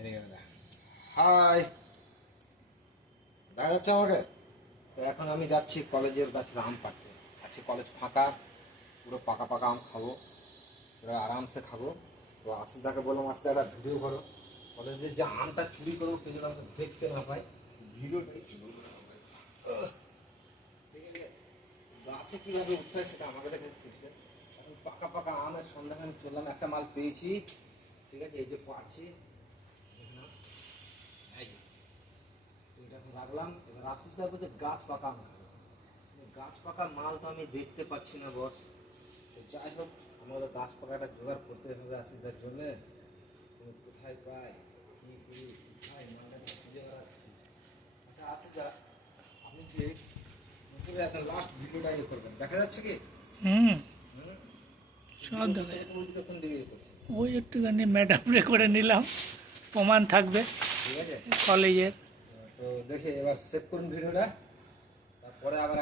High, দেখা যাচ্ছে আমাকে? তো এখন আমি যাচ্ছি কলেজের কাছে আম পাড়তে। আজকে কলেজ ফাঁকা, পুরো পাকা পাকা আম খাবো, পুরো আরামসে খাবো। তো আসিদাকে বললাম, আসিদা একটা ভিডিও করো, কলেজের যে আমটা চুরি করবো কেউ যেন আমাকে দেখতে না পায়, ভিডিওটাই চুরি করে আমাকে। গাছে কীভাবে উঠতে হয় সেটা আমাকে দেখে শিখবে। এখন পাকা পাকা আমের সন্ধানে আমি চললাম, একটা মাল পেয়েছি। ঠিক আছে, এই যে পারছি, এটা রাখলাম। এবার আশিস দা বলছে গাছ পাকা আম খাবো। গাছ পাকা মাল তো আমি দেখতে পাচ্ছি না বস। যাই হোক, আমাদের গাছ পাকাটা জোগাড় করতে হবে আশিসদার জন্য। তুমি কোথায় পাই, কি করি, কোথায় মালটা খুঁজে বেড়াচ্ছি। আচ্ছা আশিসদা, আপনি যে এখন লাস্ট ভিডিওটা ইয়ে করবেন, দেখা যাচ্ছে কি? সব দেখা যায়। কোন দিকে ইয়ে করছে? ওই একটুখানি ম্যাডাম করে নিলাম, প্রমাণ থাকবে ঠিক আছে, কলেজের। তো দেখে এবার সেভ করুন ভিডিওটা, তারপরে আবার